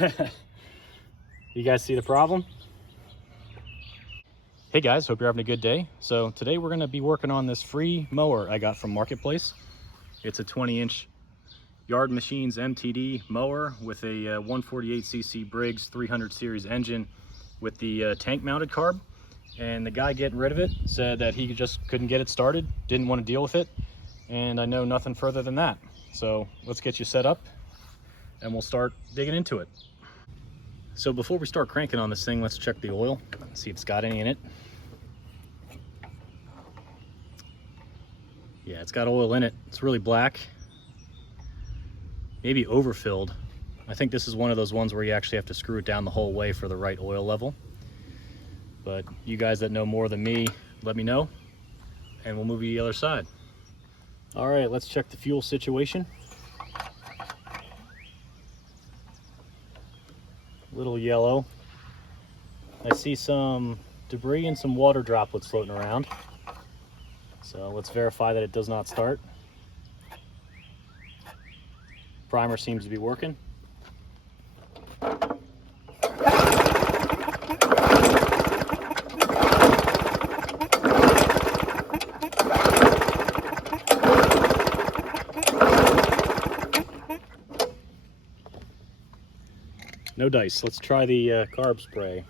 You guys see the problem? Hey guys, hope you're having a good day. So today we're going to be working on this free mower I got from Marketplace. It's a 20-inch Yard Machines MTD mower with a 148cc Briggs 300 series engine with the tank mounted carb. And the guy getting rid of it said that he just couldn't get it started, didn't want to deal with it, and I know nothing further than that. So let's get you set up and we'll start digging into it. So before we start cranking on this thing, let's check the oil, see if it's got any in it. Yeah, it's got oil in it. It's really black, maybe overfilled. I think this is one of those ones where you actually have to screw it down the whole way for the right oil level. But you guys that know more than me, let me know, and we'll move you to the other side. All right, let's check the fuel situation. Little yellow. I see some debris and some water droplets floating around. So let's verify that it does not start. Primer seems to be working. No dice. Let's try the carb spray.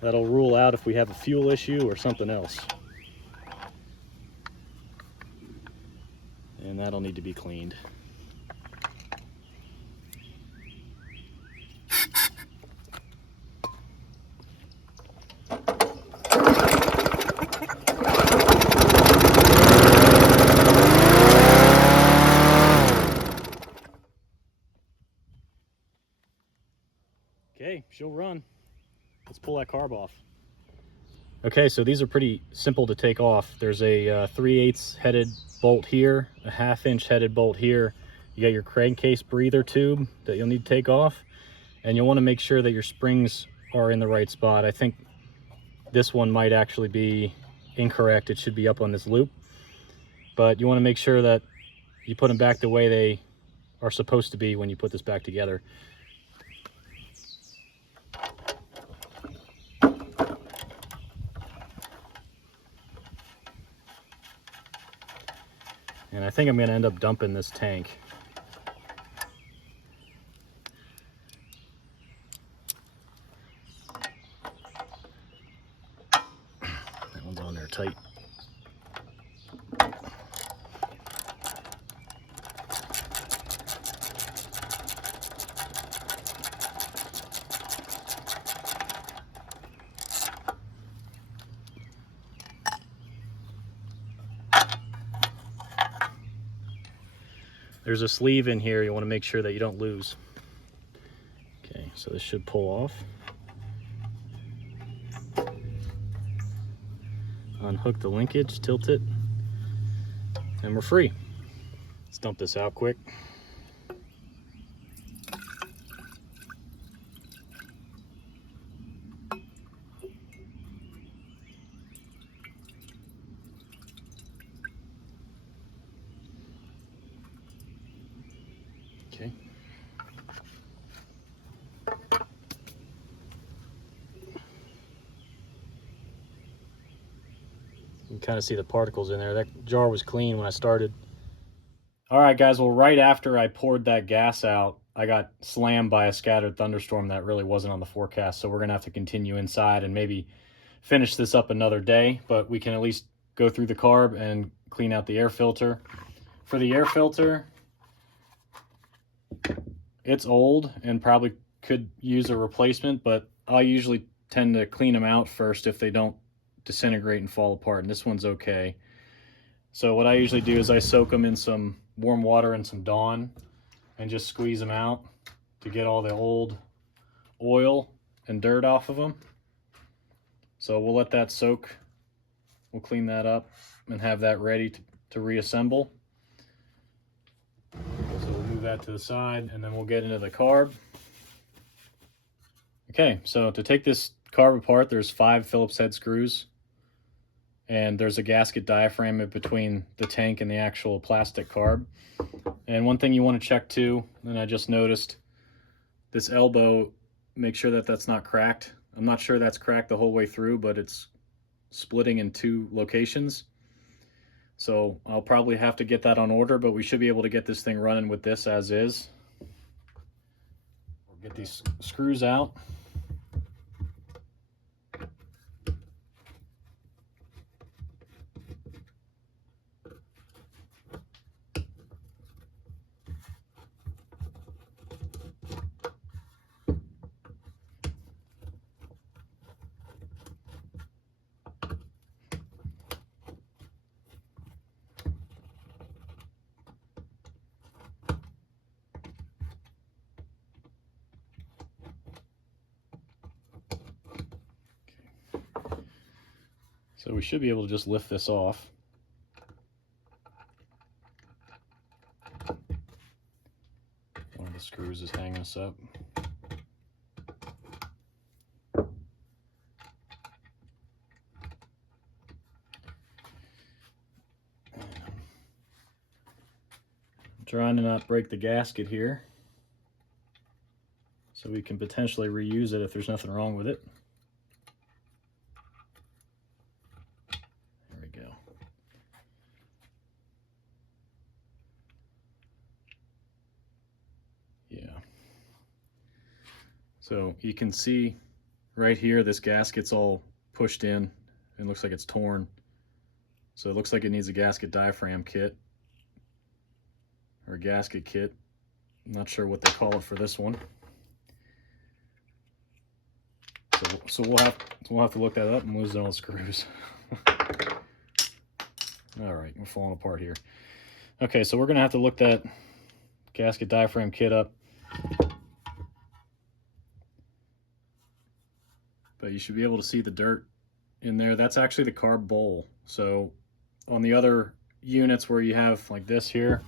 That'll rule out if we have a fuel issue or something else. And that'll need to be cleaned. Okay, she'll run. Let's pull that carb off. Okay, so these are pretty simple to take off. There's a 3/8 headed bolt here, a 1/2 inch headed bolt here. You got your crankcase breather tube that you'll need to take off, and you'll want to make sure that your springs are in the right spot. I think this one might actually be incorrect. It should be up on this loop, but you want to make sure that you put them back the way they are supposed to be when you put this back together. And I think I'm going to end up dumping this tank. That one's on there tight. There's a sleeve in here you want to make sure that you don't lose. Okay, so this should pull off. Unhook the linkage, tilt it, and we're free. Let's dump this out quick. Okay. You can kind of see the particles in there. That jar was clean when I started. All right, guys, well, right after I poured that gas out, I got slammed by a scattered thunderstorm that really wasn't on the forecast, so we're gonna have to continue inside and maybe finish this up another day, but we can at least go through the carb and clean out the air filter. For the air filter, it's old and probably could use a replacement, but I usually tend to clean them out first if they don't disintegrate and fall apart, and this one's okay. So what I usually do is I soak them in some warm water and some Dawn and just squeeze them out to get all the old oil and dirt off of them. So we'll let that soak. We'll clean that up and have that ready to reassemble. So we'll move that to the side and then we'll get into the carb. Okay, so to take this carb apart, there's 5 Phillips head screws. and there's a gasket diaphragm in between the tank and the actual plastic carb. And one thing you want to check too, and I just noticed, this elbow, make sure that that's not cracked. I'm not sure that's cracked the whole way through, but it's splitting in 2 locations. So I'll probably have to get that on order, but we should be able to get this thing running with this as is. We'll get these screws out. So we should be able to just lift this off. One of the screws is hanging us up. I'm trying to not break the gasket here, so we can potentially reuse it if there's nothing wrong with it. So you can see right here, this gasket's all pushed in and looks like it's torn. So it looks like it needs a gasket diaphragm kit or a gasket kit. I'm not sure what they call it for this one. So we'll have to look that up and lose all the screws. All right, we're falling apart here. Okay, so we're gonna have to look that gasket diaphragm kit up. But you should be able to see the dirt in there. That's actually the carb bowl. So on the other units where you have like this here,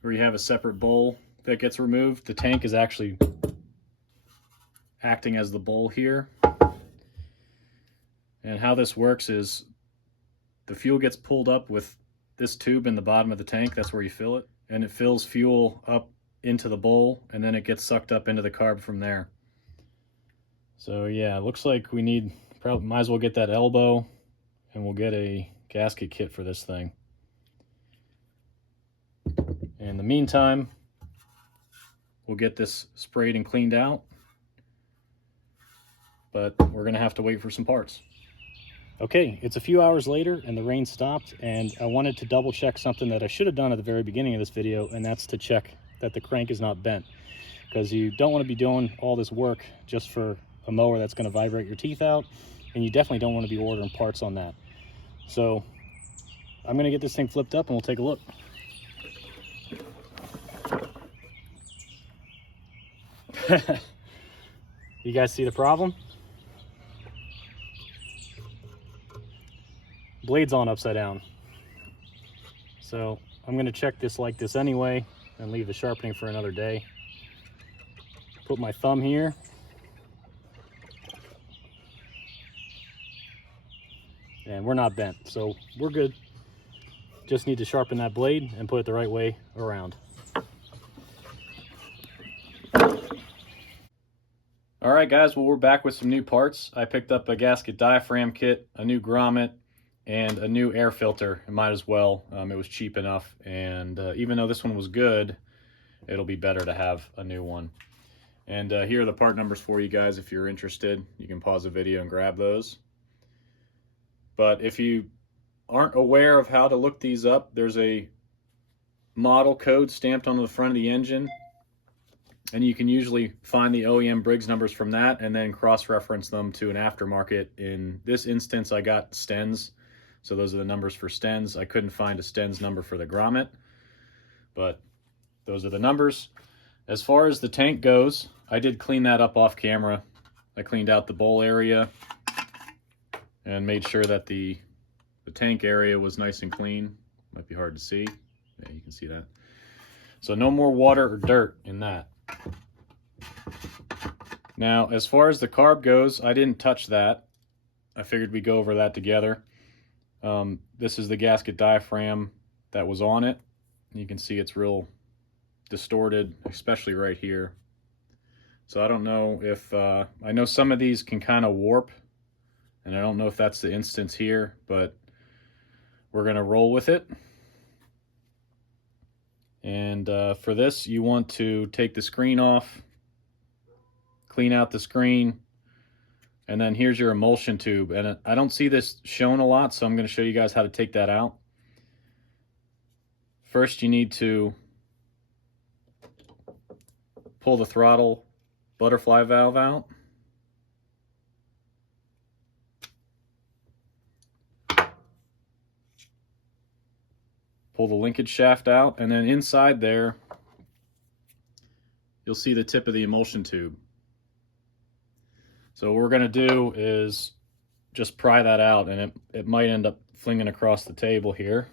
where you have a separate bowl that gets removed, the tank is actually acting as the bowl here. And how this works is the fuel gets pulled up with this tube in the bottom of the tank. That's where you fill it. And it fills fuel up into the bowl, and then it gets sucked up into the carb from there. So yeah, it looks like we need, probably might as well get that elbow, and we'll get a gasket kit for this thing. In the meantime, we'll get this sprayed and cleaned out, but we're gonna have to wait for some parts. Okay, it's a few hours later and the rain stopped, and I wanted to double check something that I should have done at the very beginning of this video, and that's to check that the crank is not bent, because you don't want to be doing all this work just for a mower that's going to vibrate your teeth out, and you definitely don't want to be ordering parts on that. So I'm going to get this thing flipped up and we'll take a look. You guys see the problem? Blade's on upside down. So I'm going to check this like this anyway and leave the sharpening for another day. Put my thumb here. And we're not bent, so we're good. Just need to sharpen that blade and put it the right way around. All right, guys, well, we're back with some new parts. I picked up a gasket diaphragm kit, a new grommet, and a new air filter. It might as well. It was cheap enough, and even though this one was good, it'll be better to have a new one. And here are the part numbers for you guys if you're interested. You can pause the video and grab those. But if you aren't aware of how to look these up, there's a model code stamped onto the front of the engine, and you can usually find the OEM Briggs numbers from that and then cross-reference them to an aftermarket. In this instance, I got Stens, so those are the numbers for Stens. I couldn't find a Stens number for the grommet, but those are the numbers. As far as the tank goes, I did clean that up off camera. I cleaned out the bowl area and made sure that the tank area was nice and clean. Might be hard to see. Yeah, you can see that. So no more water or dirt in that. Now, as far as the carb goes, I didn't touch that. I figured we'd go over that together. This is the gasket diaphragm that was on it. You can see it's real distorted, especially right here. So I don't know if, I know some of these can kind of warp, and I don't know if that's the instance here, but we're gonna roll with it. And for this, you want to take the screen off, clean out the screen, and then here's your emulsion tube. And I don't see this shown a lot, so I'm gonna show you guys how to take that out. First, you need to pull the throttle butterfly valve out. Pull the linkage shaft out, and then inside there, you'll see the tip of the emulsion tube. So what we're gonna do is just pry that out, and it might end up flinging across the table here.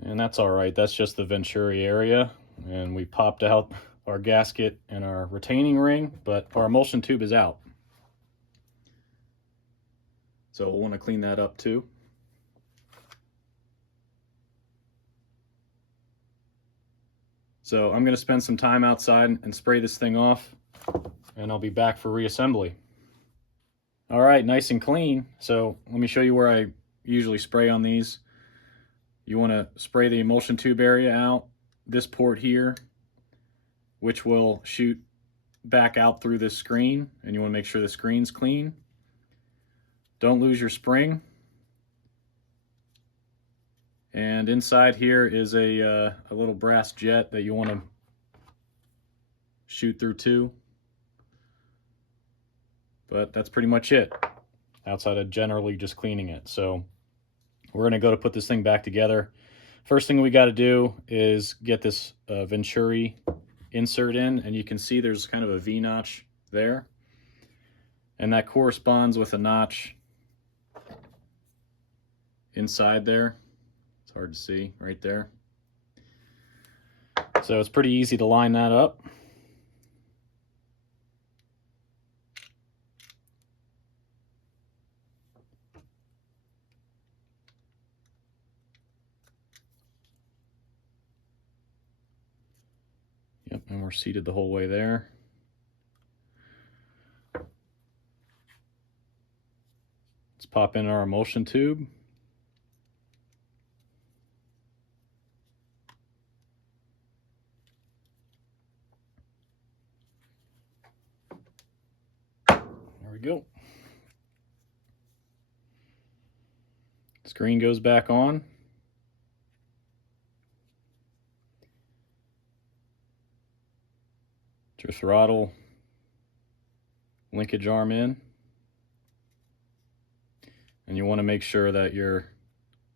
And that's all right, that's just the venturi area. And we popped out our gasket and our retaining ring, but our emulsion tube is out. So we'll want to clean that up too. So I'm going to spend some time outside and spray this thing off, and I'll be back for reassembly. All right, nice and clean. So let me show you where I usually spray on these. You want to spray the emulsion tube area out, this port here, which will shoot back out through this screen, and you want to make sure the screen's clean. Don't lose your spring. And inside here is a little brass jet that you want to shoot through too. But that's pretty much it, outside of generally just cleaning it. So we're going to go to put this thing back together. First thing we got to do is get this venturi insert in, and you can see there's kind of a V-notch there. And that corresponds with a notch inside there. It's hard to see right there. So it's pretty easy to line that up. Yep, and we're seated the whole way there. Let's pop in our emulsion tube. There we go. Screen goes back on. Your throttle linkage arm in, and you want to make sure that your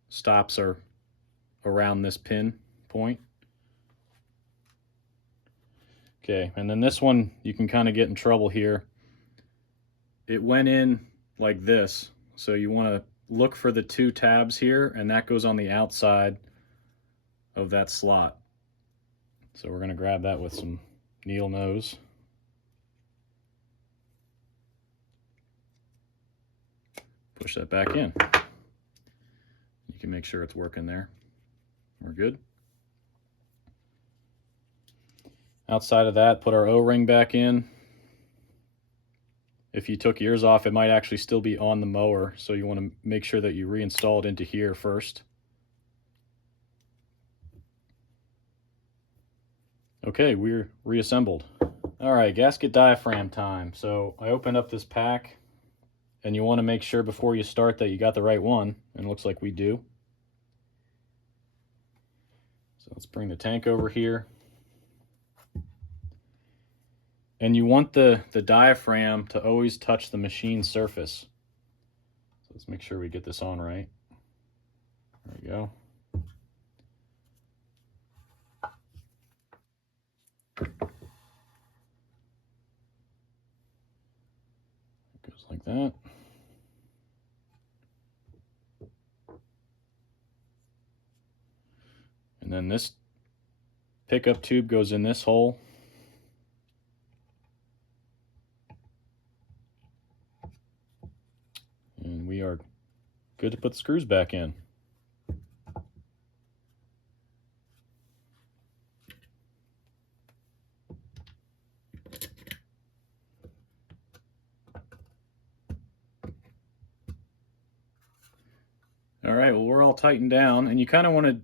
stops are around this pin point. Okay, and then this one you can kind of get in trouble here. It went in like this, so you want to look for the two tabs here, and that goes on the outside of that slot. So we're going to grab that with some needle nose. Push that back in. You can make sure it's working there. We're good. Outside of that, put our O-ring back in. If you took yours off, it might actually still be on the mower, so you want to make sure that you reinstall it into here first. Okay, we're reassembled. All right, gasket diaphragm time. So I opened up this pack, and you want to make sure before you start that you got the right one, and it looks like we do. So let's bring the tank over here. And you want the diaphragm to always touch the machine surface. So let's make sure we get this on right. There we go. It goes like that. then this pickup tube goes in this hole. And we are good to put the screws back in. All right, well, we're all tightened down, and you kind of want to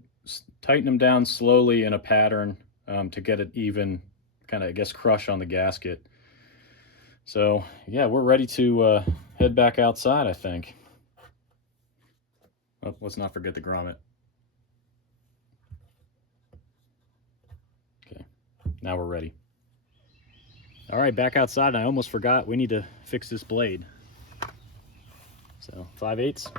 tighten them down slowly in a pattern to get it even, kind of, I guess, crush on the gasket. So yeah, we're ready to head back outside, I think. Oh, let's not forget the grommet. Okay, now we're ready. All right, back outside, and I almost forgot, we need to fix this blade. So 5/8.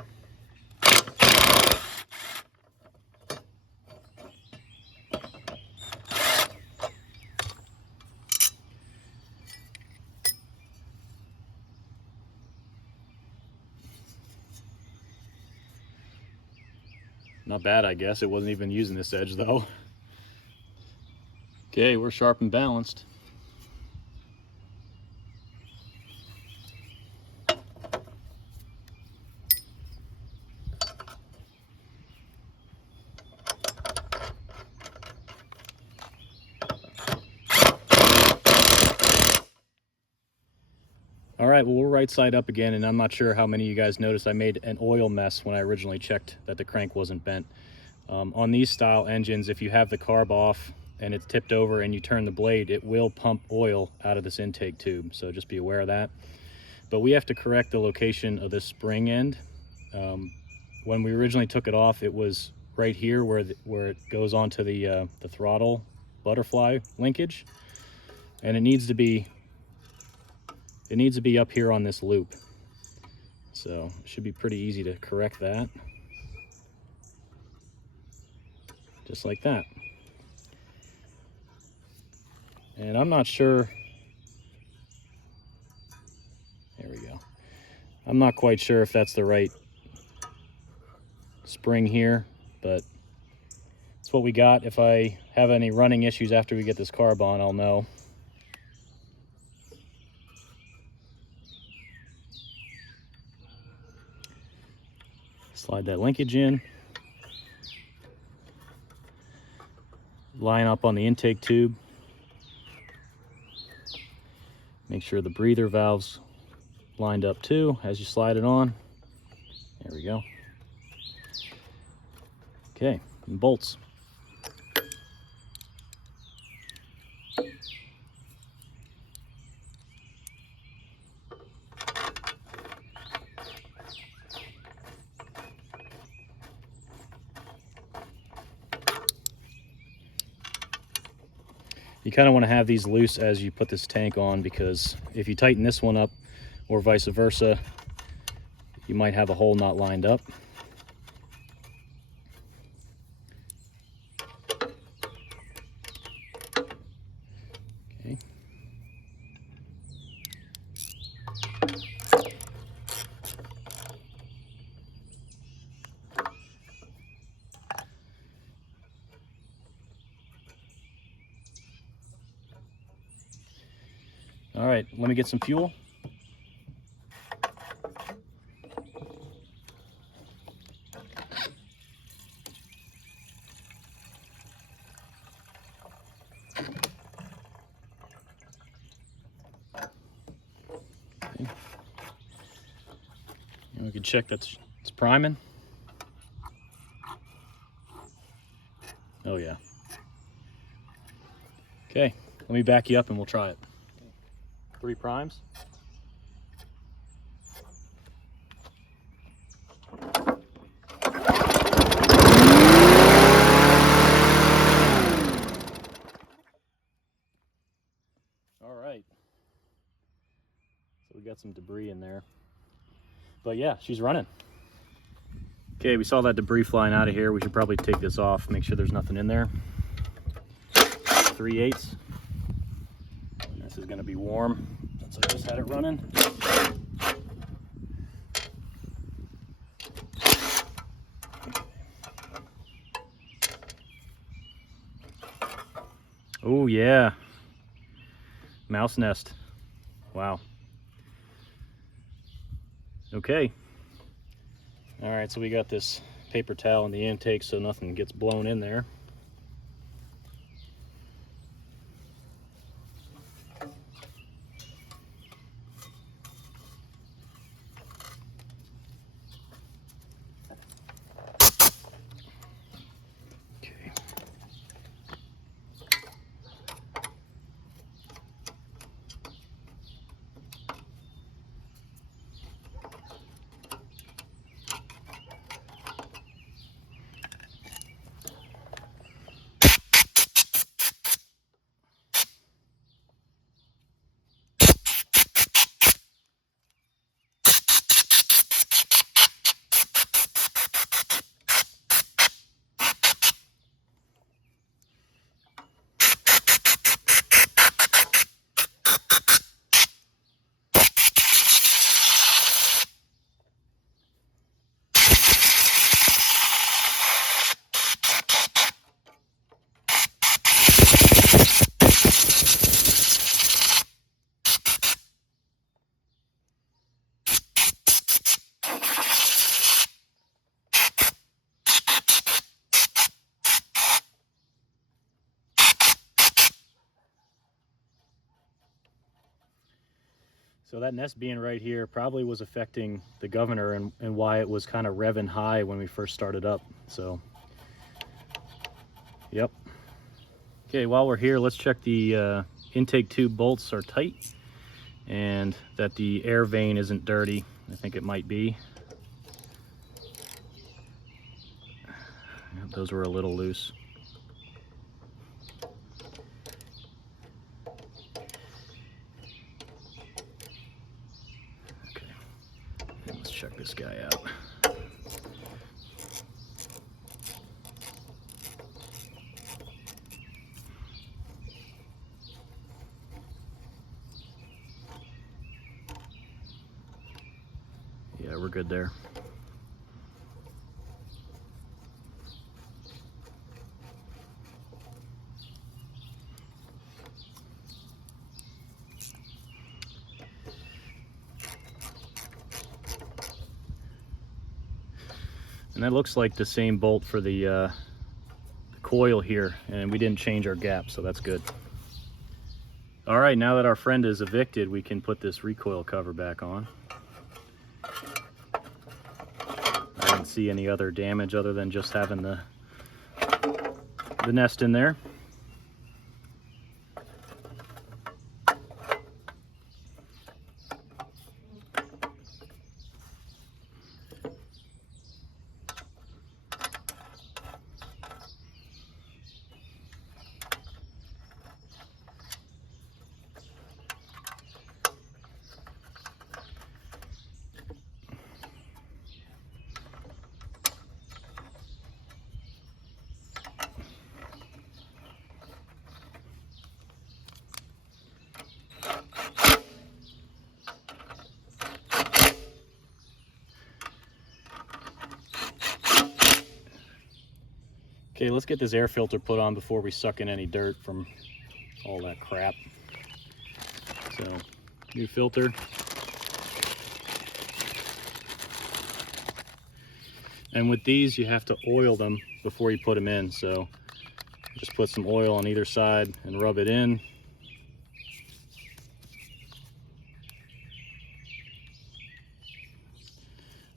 Not bad, I guess. It wasn't even using this edge though. Okay, we're sharp and balanced. All right, well, we're right side up again, and I'm not sure how many of you guys noticed I made an oil mess when I originally checked that the crank wasn't bent. On these style engines, if you have the carb off and it's tipped over and you turn the blade, it will pump oil out of this intake tube, so just be aware of that. But we have to correct the location of this spring end. When we originally took it off, it was right here where it goes onto the throttle butterfly linkage, and it needs to be up here on this loop. So it should be pretty easy to correct that. Just like that. And I'm not sure, there we go. I'm not quite sure if that's the right spring here, but it's what we got. If I have any running issues after we get this carb on, I'll know. Slide that linkage in. Line up on the intake tube. Make sure the breather valve's lined up too as you slide it on. There we go. Okay, and bolts. You kind of want to have these loose as you put this tank on, because if you tighten this one up or vice versa, you might have a hole not lined up. Okay. All right, let me get some fuel. Okay. And we can check that it's priming. Oh yeah. Okay, let me back you up and we'll try it. 3 primes. All right. So we got some debris in there. But yeah, she's running. Okay, we saw that debris flying out of here. We should probably take this off, make sure there's nothing in there. 3/8. This is going to be warm since I just had it running. Oh yeah, mouse nest. Wow. Okay. All right, so we got this paper towel in the intake so nothing gets blown in there. So that nest being right here probably was affecting the governor and why it was kind of revving high when we first started up. So, yep. Okay, while we're here, let's check the intake tube bolts are tight and that the air vane isn't dirty. I think it might be. Yep, those were a little loose. Let's check this guy out. Yeah, we're good there. And that looks like the same bolt for the coil here, and we didn't change our gap, so that's good. All right, now that our friend is evicted, we can put this recoil cover back on. I didn't see any other damage other than just having the nest in there. Okay, let's get this air filter put on before we suck in any dirt from all that crap. So, new filter. And with these, you have to oil them before you put them in. So, just put some oil on either side and rub it in.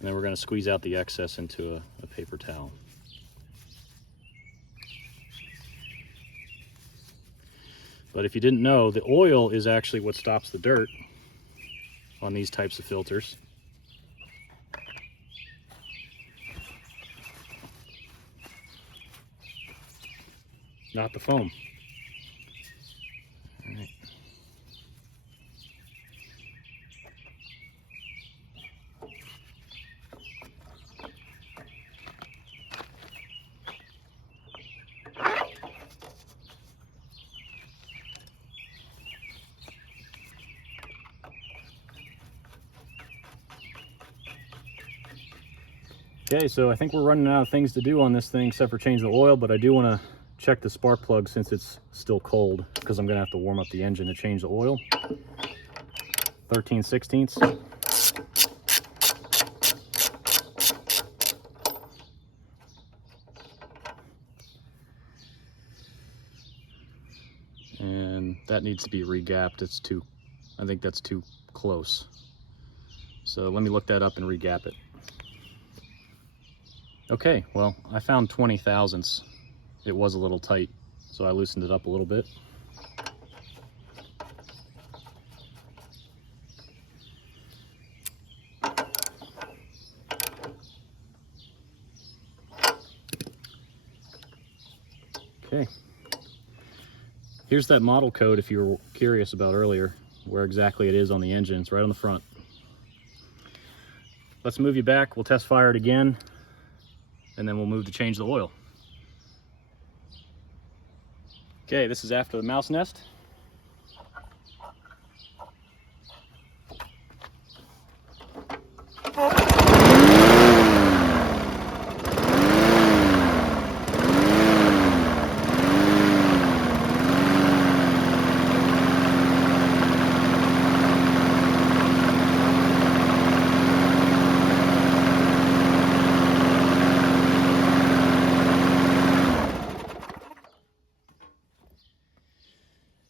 And then we're going to squeeze out the excess into a paper towel. But if you didn't know, the oil is actually what stops the dirt on these types of filters. Not the foam. All right. Okay, so I think we're running out of things to do on this thing except for change the oil, but I do want to check the spark plug since it's still cold, because I'm going to have to warm up the engine to change the oil. 13/16. And that needs to be regapped. It's too, I think that's too close. So let me look that up and regap it. Okay, well, I found 20 thousandths. It was a little tight, so I loosened it up a little bit. Okay. Here's that model code if you were curious about earlier, where exactly it is on the engine. It's right on the front. Let's move you back. We'll test fire it again, and then we'll move to change the oil. Okay, this is after the mouse nest.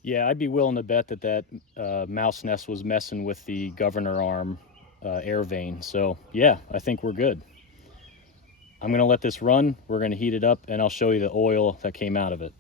Yeah, I'd be willing to bet that that mouse nest was messing with the governor arm air vane. So yeah, I think we're good. I'm gonna let this run. We're gonna heat it up and I'll show you the oil that came out of it.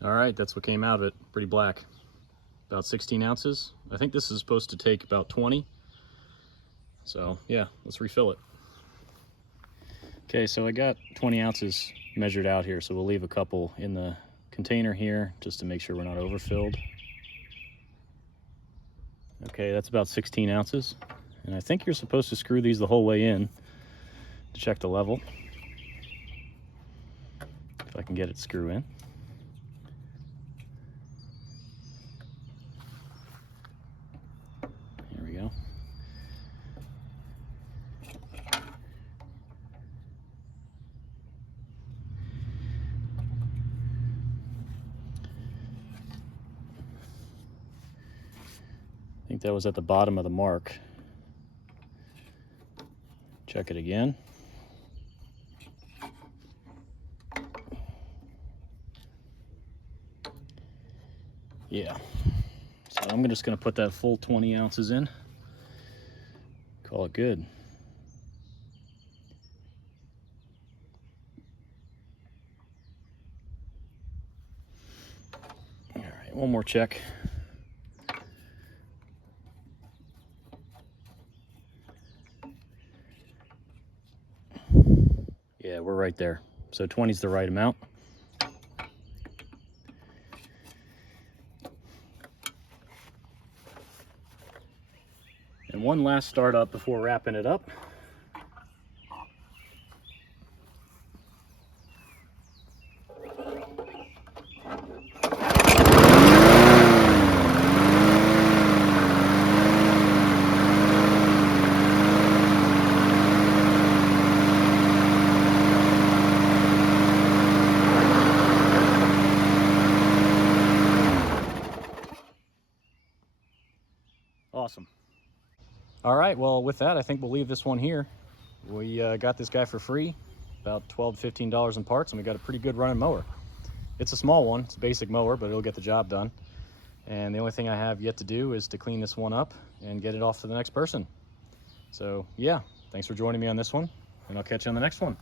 All right, that's what came out of it. Pretty black. About 16 ounces. I think this is supposed to take about 20. So yeah, let's refill it. Okay, so I got 20 ounces measured out here, so we'll leave a couple in the container here just to make sure we're not overfilled. Okay, that's about 16 ounces. And I think you're supposed to screw these the whole way in to check the level. If I can get it to screw in. There we go. I think that was at the bottom of the mark. Check it again. Yeah. So I'm just going to put that full 20 ounces in. Call it good. All right, one more check. Yeah, we're right there. So 20 is the right amount. And one last start up before wrapping it up. Awesome. All right, well, with that, I think we'll leave this one here. We got this guy for free, about $12 to $15 in parts, and we got a pretty good running mower. It's a small one, it's a basic mower, but it'll get the job done. And the only thing I have yet to do is to clean this one up and get it off to the next person. So yeah, thanks for joining me on this one, and I'll catch you on the next one.